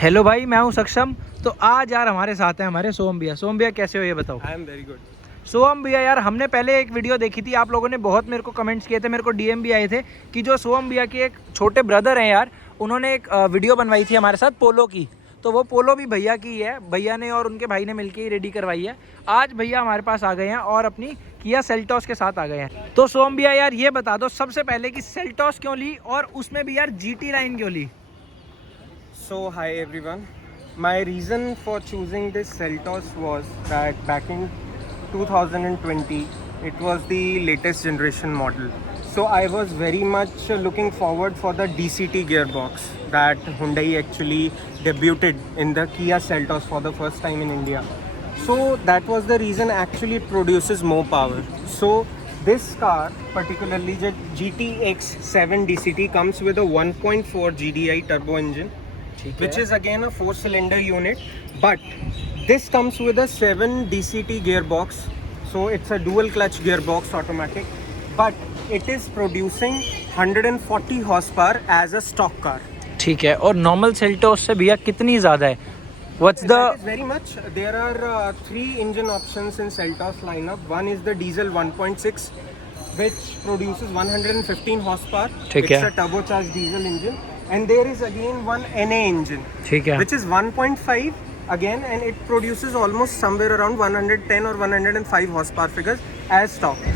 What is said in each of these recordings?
Hello भाई, मैं हूँ सक्षम। तो आज यार हमारे साथ हैं हमारे सोम भैया। सोम भैया कैसे हो ये बताओ। I am very good. Som भैया यार, हमने पहले एक वीडियो देखी थी, आप लोगों ने बहुत मेरे को कमेंट्स किए थे, मेरे को डीएम भी आए थे कि जो सोम भैया के एक छोटे ब्रदर हैं यार, उन्होंने एक वीडियो बनवाई थी हमारे साथ पोलो की। तो वो पोलो भी भैया की है, भैया ने और उनके भाई ने मिलकर ही रेडी करवाई है। आज भैया हमारे पास आ गए हैं और अपनी किया सेल्टॉस के साथ आ गए हैं। तो सोम भैया यार ये बता दो सबसे पहले कि सेल्टॉस क्यों ली और उसमें भी यार GT लाइन क्यों ली। So, hi everyone. My reason for choosing this Seltos was that back in 2020, it was the latest generation model. So, I was very much looking forward for the DCT gearbox that Hyundai actually debuted in the Kia Seltos for the first time in India. So, that was the reason actually it produces more power. So, this car, particularly the GTX7 DCT, comes with a 1.4 GDI turbo engine, which is again a 4-cylinder unit, but this comes with a 7 DCT gearbox, so it's a dual clutch gearbox automatic, but it is producing 140 horsepower as a stock car. ठीक है, और normal Seltos से भैया कितनी ज़्यादा है? What's the That is very much. There are 3 engine options in Seltos lineup. One is the diesel 1.6, which produces 115 horsepower. ठीक It's है। a turbocharged diesel engine. And there is again one NA engine, ठीक है। which is 1.5 again, and it produces almost somewhere around 110 or 105 horsepower figures as stock.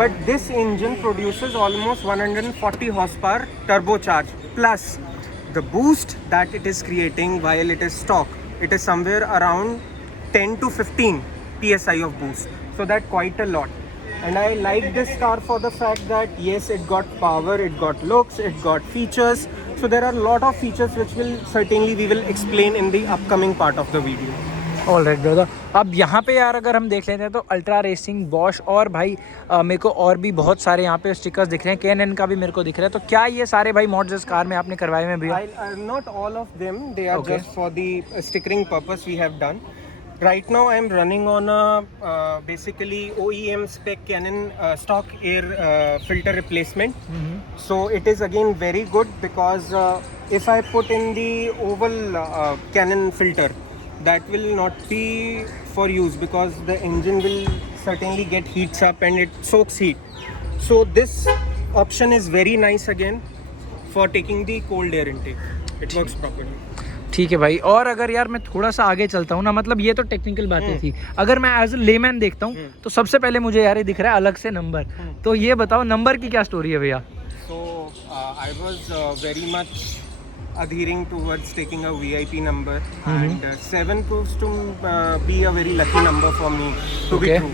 But this engine produces almost 140 horsepower turbocharged, plus the boost that it is creating while it is stock, it is somewhere around 10 to 15 psi of boost, so that quite a lot. And I like this car for the fact that yes, it got power, it got looks, it got features. So there are a lot of features which we will explain in the upcoming part of the video. All right brother. अब यहाँ पे यार अगर हम देख लेते हैं तो अल्ट्रा रेसिंग, बॉश और भाई मेरे को और भी बहुत सारे यहाँ पे स्टिकर्स दिख रहे हैं। KNN का भी मेरे को दिख रहा है। तो क्या ये सारे भाई मॉड्स इस कार में आपने करवाए हैं भैया? Not all of them, they are Okay. just for the stickering purpose we have done. Right now I am running on a basically OEM spec Canon stock air filter replacement. So it is again very good because if I put in the oval Canon filter, that will not be for use because the engine will certainly get heats up and it soaks heat. So this option is very nice again for taking the cold air intake. It works properly. ठीक है भाई। और अगर यार मैं थोड़ा सा आगे चलता हूँ ना, मतलब ये तो टेक्निकल बातें थी, अगर मैं एज ए लेमैन देखता हूँ तो सबसे पहले मुझे यार ये दिख रहा है अलग से नंबर। तो ये बताओ नंबर की क्या स्टोरी है भैया? So I was very much adhering towards taking a VIP number, and 7 proves to be a very lucky number for me to Okay. be true.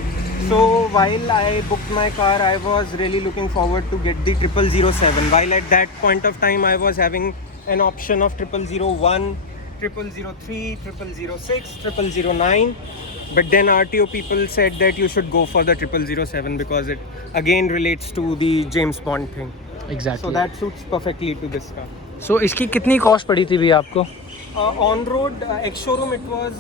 So while I booked my car, I was really looking forward to get the 0007. While at that point of time, I was having an option of 0001, 0003, 0006, 0009. But then RTO people said that you should go for the 0007 because it again relates to the James Bond thing. So exactly. that suits perfectly to this car. सो इसकी कितनी cost पड़ी थी भैया आपको? On road, ex showroom it was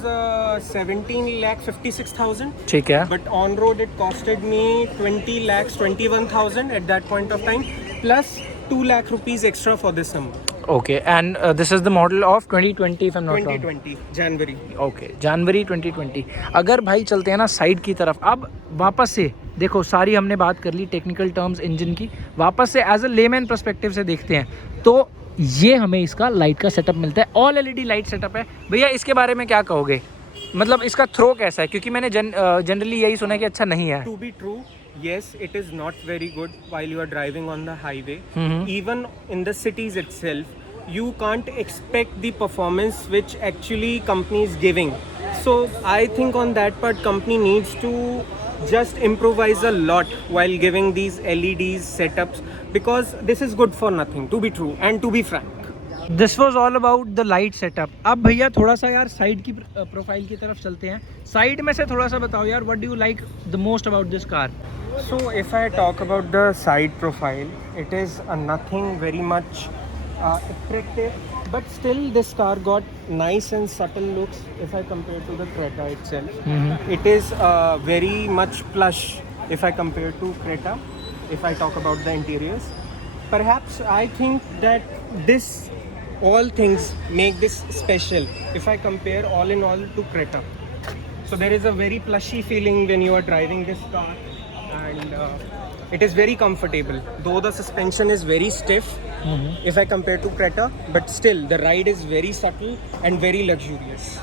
17,56,000. ठीक है। But on road it costed me 20,21,000 at that point of time, plus 2 lakh rupees extra for this number. Okay, and this is the model of 2020 if I am not wrong. 2020 January. Okay, जनवरी 2020। अगर भाई चलते हैं ना side की तरफ, अब वापस से देखो सारी हमने बात कर ली टेक्निकल टर्म्स इंजन की, वापस से एज अ लेमैन पर्सपेक्टिव से देखते हैं तो ये हमें इसका लाइट का सेटअप मिलता है, ऑल LED लाइट सेटअप है। भैया इसके बारे में क्या कहोगे? मतलब इसका थ्रो कैसा है? क्योंकि मैंने जनरली यही सुना है कि अच्छा नहीं है। To be true, yes, it is not very good while you are driving on the highway. Even in the cities itself, you can't expect the performance which actually company is giving. So I think on that part, company needs to just improvise a lot while giving these LEDs setups, because this is good for nothing, to be true and to be frank. This was all about the light setup. अब भैया थोड़ा सा यार side की profile की तरफ चलते हैं। साइड में से थोड़ा सा बताओ यार, what do you like the most about this car? So if I talk about the side profile, it is nothing very much attractive, but still this car got nice and subtle looks if I compare to the Creta itself. It is very much plush if I compare to Creta. If I talk about the interiors, perhaps I think that this all things make this special if I compare all in all to Creta. So there is a very plushy feeling when you are driving this car, and it is very comfortable. Though the suspension is very stiff if I compare to Creta, but still the ride is very subtle and very luxurious.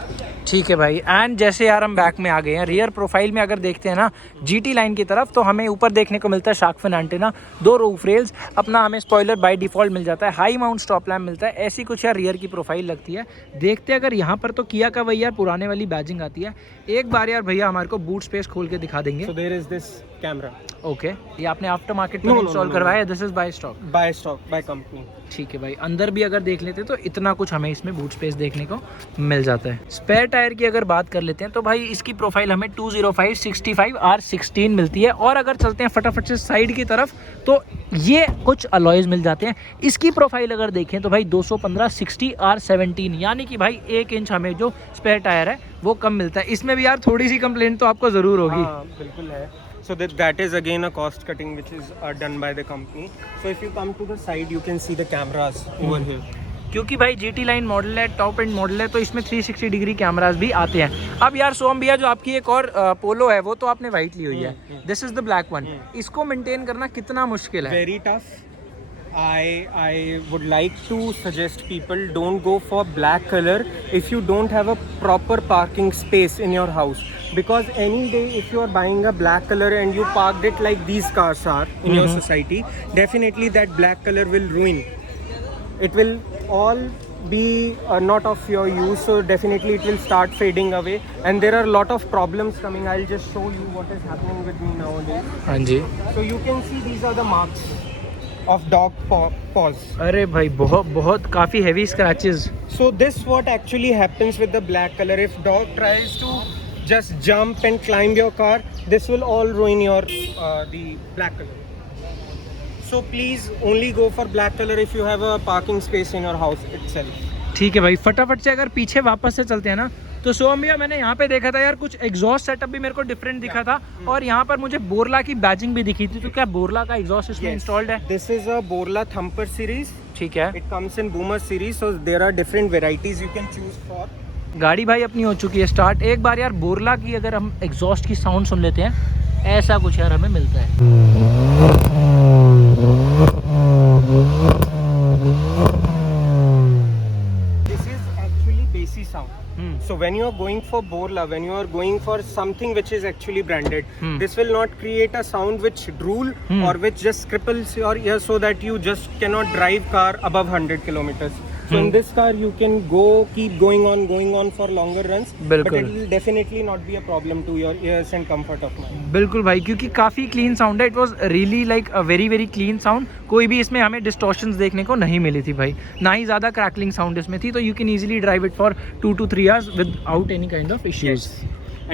ठीक है भाई। And जैसे यार हम back में आ गए हैं, rear profile में अगर देखते हैं ना जीटी लाइन की तरफ, तो हमें ऊपर देखने को मिलता है shark fin antenna, 2 roof rails, अपना हमें स्पॉइलर बाय डिफॉल्ट मिल जाता है, हाई माउंट स्टॉप लैम्प मिलता है। ऐसी कुछ यार रियर की प्रोफाइल लगती है। देखते हैं अगर यहाँ पर तो किया का वही यार पुराने वाली बैजिंग आती है। एक बार यार भैया हमारे को बूट स्पेस खोल के दिखा देंगे। So there is this camera. Okay, ये आपने आफ्टर मार्केट में इंस्टॉल करवाया है? This is by stock? By stock, by company. ठीक है भाई। अंदर भी अगर देख लेते तो इतना कुछ हमें इसमें बूट स्पेस देखने को मिल जाता है। स्पेयर टायर की अगर बात कर लेते हैं तो भाई इसकी प्रोफाइल हमें 205/65 R16 मिलती है। और अगर चलते हैं फटाफट से साइड की तरफ तो ये कुछ अलॉयज मिल जाते हैं। इसकी प्रोफाइल अगर देखें तो भाई 215/60 R17, यानी कि भाई 1 इंच हमें जो स्पेयर टायर है वो कम मिलता है। इसमें भी यार थोड़ी सी कंप्लेंट तो आपको ज़रूर होगी। हाँ, बिल्कुल है। So that is again a cost cutting which is done by the company. So if you come to the side, you can see the cameras over here. क्योंकि भाई GT लाइन मॉडल है, टॉप एंड मॉडल है, तो इसमें 360 degree cameras भी आते हैं। अब यार सोम भैया, जो आपकी एक और पोलो है वो तो आपने वाइट ली हुई है, this is the black one, इसको मेंटेन करना कितना मुश्किल है? Very tough. I would like to suggest people don't go for black color if you don't have a proper parking space in your house, because any day if you are buying a black color and you parked it like these cars are in your society, definitely that black color will ruin. It will all be not of your use, so definitely it will start fading away, and there are a lot of problems coming. I'll just show you what is happening with me nowadays. हाँ जी। So you can see these are the marks of dog paws. अरे भाई बहुत बहुत काफ़ी heavy scratches. So this what actually happens with the black color. If dog tries to just jump and climb your car, this will all ruin your the black color. So please only go for black color if you have a parking space in your house itself. ठीक है भाई। फटाफट से अगर पीछे वापस से चलते हैं ना तो सोम भैया, मैंने यहाँ पे देखा था यार कुछ एग्जॉस्ट सेटअप भी मेरे को डिफरेंट दिखा था, और यहाँ पर मुझे बोरला की बैजिंग भी दिखी थी। तो क्या बोरला का एग्जॉस्ट इसमें इंस्टॉल्ड है? This is a Borla Thumper series. ठीक है। It comes in Boomer series, so there are different varieties you can choose for. गाड़ी भाई अपनी हो चुकी है स्टार्ट। एक बार यार बोरला की अगर हम एग्जॉस्ट की साउंड सुन लेते हैं, ऐसा कुछ यार हमें मिलता है। This is actually bassy sound. So when you are going for Borla, when you are going for something which is actually branded, this will not create a sound which drool or which just cripples your ear so that you just cannot drive car above 100 kilometers. So in this car you can keep going on for longer runs, but it will definitely not be a problem to your ears and comfort of mind. बिल्कुल भाई, क्योंकि काफ़ी clean sound है। It was really like a very very clean sound. कोई भी इसमें हमें distortions देखने को नहीं मिली थी भाई, ना ही ज़्यादा क्रैकलिंग साउंड इसमें थी। तो you can easily drive it for 2 to 3 hours without any kind of issues.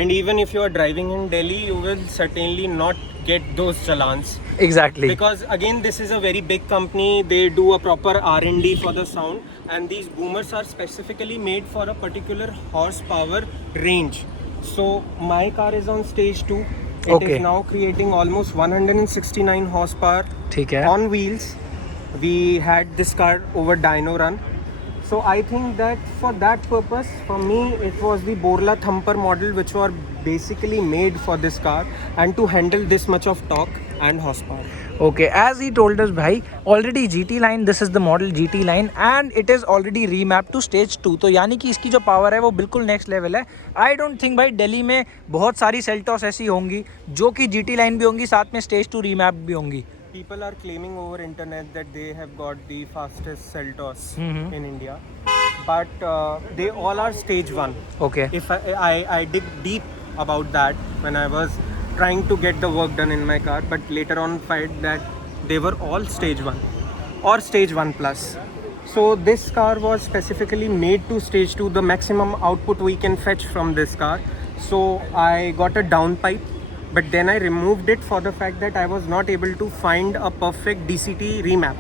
And even if you are driving in Delhi, you will certainly not get those challans. Exactly. Because again, this is a very big company. They do a proper R&D for the sound, and these boomers are specifically made for a particular horsepower range. So my car is on stage 2. It is now creating almost 169 horsepower ठीक है। on wheels. We had this car over Dyno Run. So I think that for that purpose, for me, it was the Borla Thumper model which were basically made for this car and to handle this much of torque and horsepower. Okay, as he told us भाई, already GT line, this is the model GT line and it is already remapped to stage 2. तो यानी कि इसकी जो power है वो बिल्कुल next level है। आई डोंट थिंक भाई दिल्ली में बहुत सारी सेल्टॉस ऐसी होंगी जो कि GT line भी होंगी, साथ में stage 2 रीमैप भी होंगी। People are claiming over internet that they have got the fastest Seltos in India, but they all are stage 1. Okay. If I dig deep about that when I was trying to get the work done in my car, but later on find that they were all stage 1 or stage 1 plus. So this car was specifically made to stage 2, the maximum output we can fetch from this car. So I got a downpipe, but then I removed it for the fact that I was not able to find a perfect DCT remap,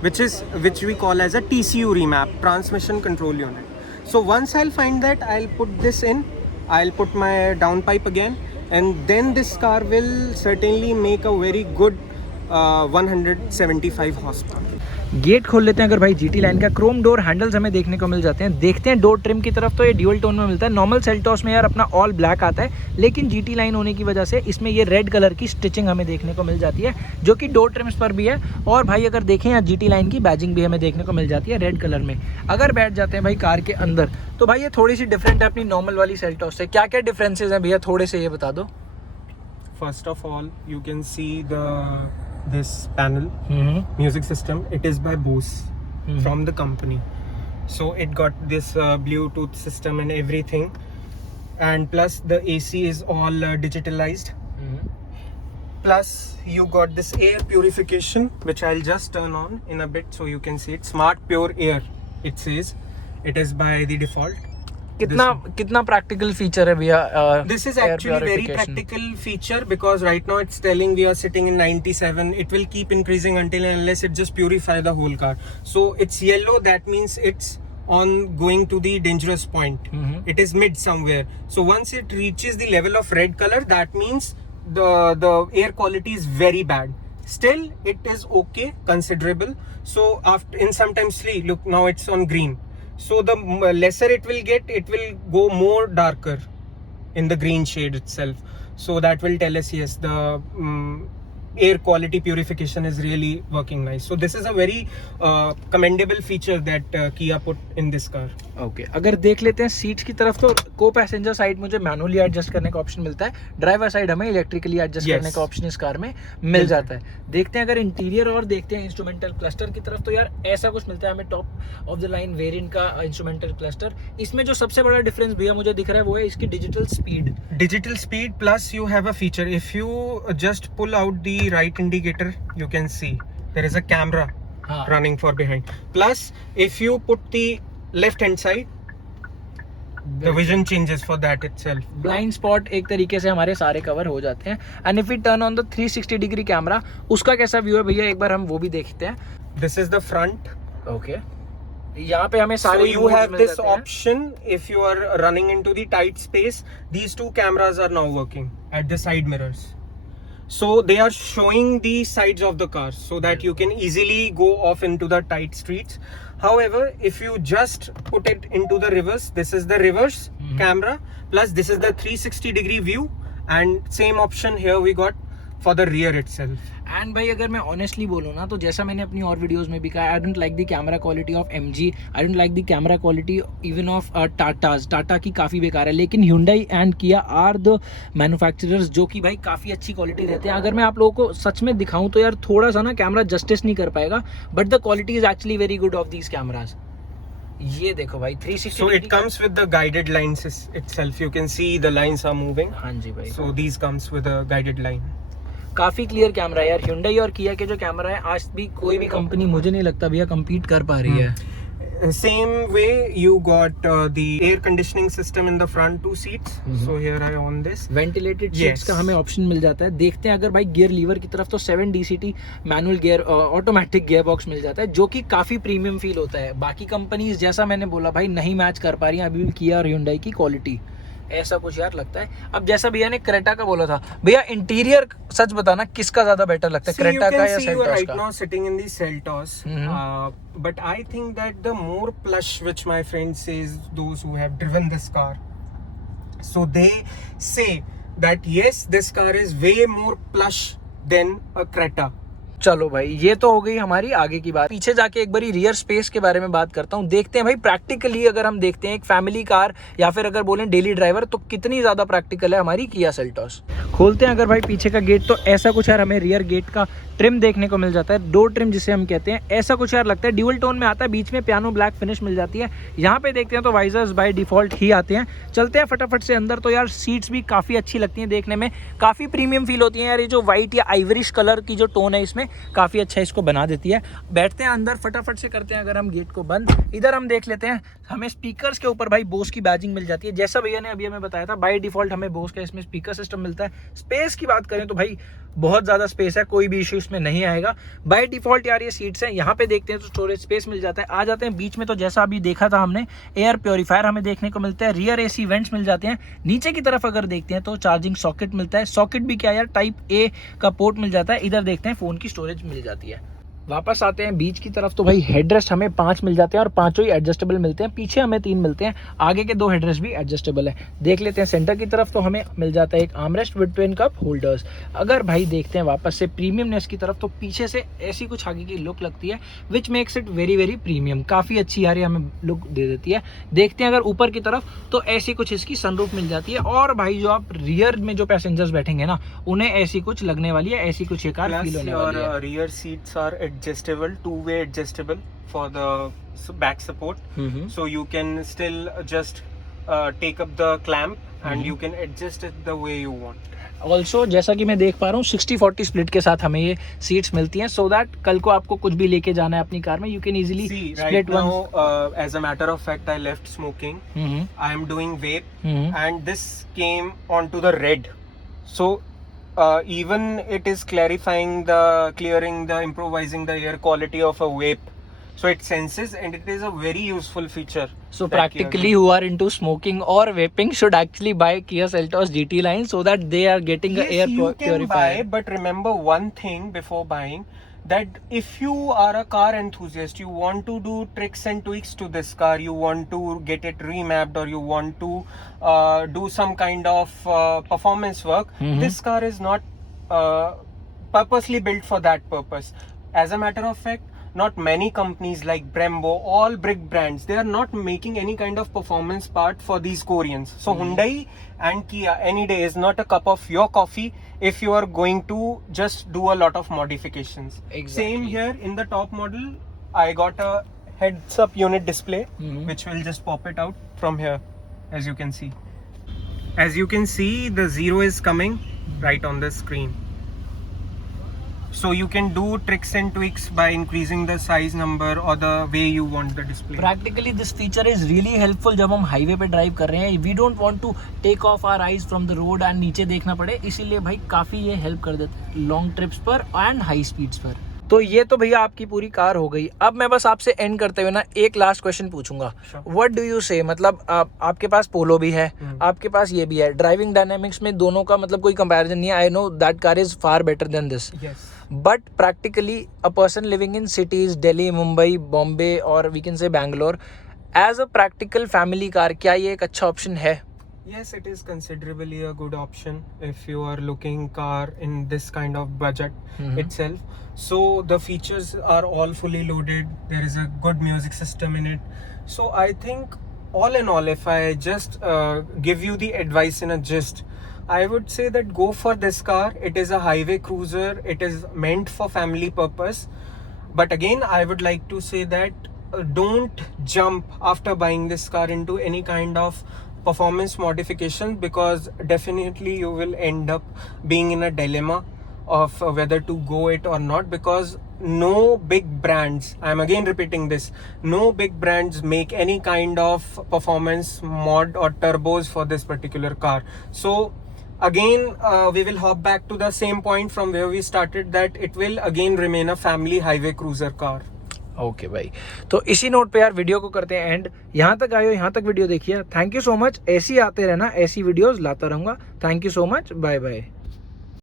which we call as a TCU remap, transmission control unit. So once I'll find that, I'll put this in, I'll put my downpipe again, and then this car will certainly make a very good 175 horsepower. Gate खोल लेते हैं अगर भाई GT line का। Chrome door handles हमें देखने को मिल जाते हैं। देखते हैं डोर ट्रिम की तरफ, तो ये ड्यूल टोन में मिलता है। नॉर्मल सेल्टॉस में यार अपना ऑल ब्लैक आता है, लेकिन GT लाइन होने की वजह से इसमें ये रेड कलर की स्टिचिंग हमें देखने को मिल जाती है, जो कि डोर ट्रिम्स पर भी है। और भाई अगर देखें यहाँ GT लाइन की बैजिंग भी हमें देखने को मिल जाती है रेड कलर में। अगर बैठ जाते हैं भाई कार के अंदर, तो भाई ये थोड़ी सी डिफरेंट है अपनी नॉर्मल वाली सेल्टॉस से। क्या क्या डिफरेंसेस हैं भैया, थोड़े से ये बता दो। First of all, you can see this panel, music system. It is by Bose from the company. So it got this Bluetooth system and everything, and plus the AC is all digitalized. Plus you got this air purification, which I'll just turn on in a bit so you can see it. Smart Pure Air, it says. It is by the default. कितना practical feature है भैया? This is actually very practical feature because right now it's telling we are sitting in 97. It will keep increasing until and unless it just purify the whole car. So it's yellow, that means it's on going to the dangerous point. It is mid somewhere. So once it reaches the level of red color, that means the air quality is very bad. Still it is okay, considerable. So after in sometimes sleep, look, now it's on green. So the lesser it will get, it will go more darker in the green shade itself. So that will tell us, yes, the air quality purification is really working nice. So this is a very commendable feature that Kia put in this car. Okay अगर देख लेते हैं seats की तरफ, तो को passenger side मुझे manually adjust करने का ऑप्शन मिलता है, ड्राइवर साइड हमें इलेक्ट्रिकली एडजस्ट करने का ऑप्शन इस कार में मिल जाता है। देखते हैं अगर इंटीरियर और देखते हैं इंस्ट्रूमेंटल क्लस्टर की तरफ, तो यार ऐसा कुछ मिलता है हमें top of the line variant का इंस्ट्रूमेंटल क्लस्टर। इसमें जो सबसे बड़ा डिफरेंस भैया मुझे दिख रहा है वो है इसकी digital speed. Digital speed, plus you have a feature. If you just pull out the right indicator, you can see there is a camera running for behind. Plus if you put the left hand side, the vision changes for that itself. Blind spot एक तरीके से हमारे सारे cover हो जाते हैं। And if we turn on the 360 degree camera, उसका कैसा व्यू है भैया, एक बार हम वो भी देखते हैं। This is the front. Okay यहाँ पे हमें सारे So you have this option if you are running into the tight space. These two cameras are now working at the side mirrors. So they are showing the sides of the car so that you can easily go off into the tight streets. However, if you just put it into the reverse, this is the reverse camera, plus this is the 360 degree view, and same option here we got for the rear itself. And भाई अगर मैं honestly बोलूँ ना, तो जैसा मैंने अपनी और वीडियोस में भी कहा, I don't like the camera quality of MG, I don't like the camera quality even of Tata की काफ़ी बेकार है। लेकिन Hyundai एंड Kia आर द मैन्युफैक्चरर्स जो कि भाई काफ़ी अच्छी क्वालिटी देते हैं। अगर मैं आप लोगों को सच में दिखाऊँ तो यार थोड़ा सा ना कैमरा जस्टिस नहीं कर पाएगा, but the quality is actually very good of these cameras. ये देखो भाई 360 So it comes with the guided lines itself. You can see the lines are moving. हाँ जी भाई, So these comes with a guided line. काफ़ी clear camera है यार। Hyundai और Kia के जो कैमरा है, आज भी कोई भी कंपनी मुझे नहीं लगता भैया कम्पीट कर पा रही है। Same way you got the air conditioning system in the front two seats. So here I on this. Ventilated Yes. Seats का हमें ऑप्शन मिल जाता है। देखते हैं अगर भाई गियर लीवर की तरफ, तो 7 DCT manual gear automatic gear box मिल जाता है, जो कि काफ़ी प्रीमियम फील होता है। बाकी कंपनीज जैसा मैंने बोला भाई नहीं मैच कर पा रही हैं अभी भी Kia और Hyundai की क्वालिटी, ऐसा कुछ यार लगता है। अब जैसा भैया ने क्रेटा का बोला था, भैया इंटीरियर सच बताना किसका ज्यादा बेटर लगता है, क्रेटा का या See, you are Seltos right का? now sitting in the Seltos, but I think that the more plush, which my friend says, those who have driven this car, so they say that yes, this car is way more plush than a Creta. चलो भाई ये तो हो गई हमारी आगे की बात। पीछे जाके एक बारी रियर स्पेस के बारे में बात करता हूँ। देखते हैं भाई प्रैक्टिकली अगर हम देखते हैं एक फैमिली कार या फिर अगर बोलें डेली ड्राइवर, तो कितनी ज़्यादा प्रैक्टिकल है हमारी Kia Seltos। खोलते हैं अगर भाई पीछे का गेट, तो ऐसा कुछ यार हमें रियर गेट का ट्रिम देखने को मिल जाता है, डोर ट्रिम जिसे हम कहते हैं। ऐसा कुछ यार लगता है ड्यूल टोन में आता है, बीच में पियानो ब्लैक फिनिश मिल जाती है। यहाँ पे देखते हैं तो वाइजर्स बाय डिफॉल्ट ही आते हैं। चलते हैं फटाफट से अंदर, तो यार सीट्स भी काफ़ी अच्छी लगती हैं देखने में, काफ़ी प्रीमियम फील होती है यार। ये जो वाइट या आइवरिश कलर की जो टोन है इसमें काफ़ी अच्छा इसको बना देती है। बैठते हैं अंदर, फटाफट से करते हैं अगर हम गेट को बंद। इधर हम देख लेते हैं, हमें स्पीकर्स के ऊपर भाई बोस की बैजिंग मिल जाती है, जैसा भैया ने अभी हमें बताया था। बाय डिफॉल्ट हमें बोस का इसमें स्पीकर सिस्टम मिलता है। स्पेस की बात करें तो भाई बहुत ज़्यादा स्पेस है, कोई भी इशू इसमें नहीं आएगा। बाय डिफॉल्ट यार ये सीट्स हैं, यहाँ पे देखते हैं तो स्टोरेज स्पेस मिल जाता है। आ जाते हैं बीच में, तो जैसा अभी देखा था हमने, एयर प्योरीफायर हमें देखने को मिलता है, रियर AC वेंट्स मिल जाते हैं। नीचे की तरफ अगर देखते हैं तो चार्जिंग सॉकेट मिलता है। सॉकेट भी क्या यार, टाइप A का पोर्ट मिल जाता है। इधर देखते हैं फ़ोन की स्टोरेज मिल जाती है। वापस आते हैं बीच की तरफ, तो भाई हेडरेस्ट हमें 5 मिल जाते हैं और पांचों ही एडजस्टेबल मिलते हैं। पीछे हमें 3 मिलते हैं, आगे के 2 हेडरेस्ट भी एडजस्टेबल है। देख लेते हैं सेंटर की तरफ, तो हमें मिल जाता है एक armrest with twin cup holders. अगर भाई देखते हैं वापस से प्रीमियमनेस की तरफ, तो पीछे से ऐसी कुछ आगे की लुक लगती है which makes it very very premium. काफ़ी अच्छी यार हमें लुक दे देती है। देखते हैं अगर ऊपर की तरफ, तो ऐसी कुछ इसकी सनरूफ मिल जाती है। और भाई जो आप रियर में जो पैसेंजर्स बैठेंगे ना, उन्हें ऐसी कुछ लगने वाली है, ऐसी कुछ ये कार फील होने वाली है। rear seats are adjustable, two-way adjustable for the back support. So you can still just take up the clamp and you can adjust it the way you want. Also जैसा कि मैं देख पा रहा हूँ 60-40 स्प्लिट के साथ हमें ये सीट्स मिलती हैं, सो दैट कल को आपको कुछ भी लेके जाना है अपनी कार में, you can easily split one. As a matter of fact, I left smoking. I am doing vape, and this came onto the red. So even it is clearing the improvising the air quality of a vape. So it senses, and it is a very useful feature. So practically who are into smoking or vaping should actually buy Kia Seltos GT line, so that they are getting Yes, a air you can purifier. buy, but remember one thing before buying, that if you are a car enthusiast, you want to do tricks and tweaks to this car, you want to get it remapped, or you want to do some kind of performance work, this car is not purposely built for that purpose. As a matter of fact, not many companies like Brembo, all big brands, they are not making any kind of performance part for these Koreans. So Hyundai and Kia any day is not a cup of your coffee if you are going to just do a lot of modifications. Exactly. Same here in the top model, I got a heads up unit display, which will just pop it out from here, as you can see. As you can see, the 0 is coming right on the screen. So you can do tricks and tweaks by increasing the size number or the way you want the display. Practically this feature is really helpful जब हम highway पे drive कर रहे हैं, we don't want to take off our eyes from the road and नीचे देखना पड़े, इसीलिए भाई काफ़ी ये हेल्प कर देता है लॉन्ग ट्रिप्स पर एंड हाई स्पीड्स पर। तो ये तो भैया आपकी पूरी कार हो गई। अब मैं बस आपसे एंड करते हुए ना एक लास्ट क्वेश्चन पूछूंगा, व्हाट डू यू से, मतलब आपके पास पोलो भी है, आपके पास ये भी है, ड्राइविंग डायनामिक्स में दोनों का मतलब कोई कंपैरिजन नहीं है। I know that car is far better than this, but practically a person living in cities Delhi, Mumbai, Bombay और we can say Bangalore, as a practical family car, क्या ये एक अच्छा ऑप्शन है? Yes, it is considerably a good option if you are looking car in this kind of budget itself. So the features are all fully loaded. There is a good music system in it. So I think all in all, if I just give you the advice in a gist, I would say that go for this car. It is a highway cruiser. It is meant for family purpose. But again, I would like to say that don't jump after buying this car into any kind of performance modification, because definitely you will end up being in a dilemma of whether to go it or not, because no big brands, I'm again repeating this, no big brands make any kind of performance mod or turbos for this particular car. So again we will hop back to the same point from where we started, that it will again remain a family highway cruiser car. Okay भाई, तो इसी note पे यार video को करते हैं and. यहाँ तक आए हो, यहाँ तक वीडियो देखिए, थैंक यू सो मच। ऐसी आते रहना, ऐसी वीडियोस लाता रहूँगा। Thank you so much, bye bye.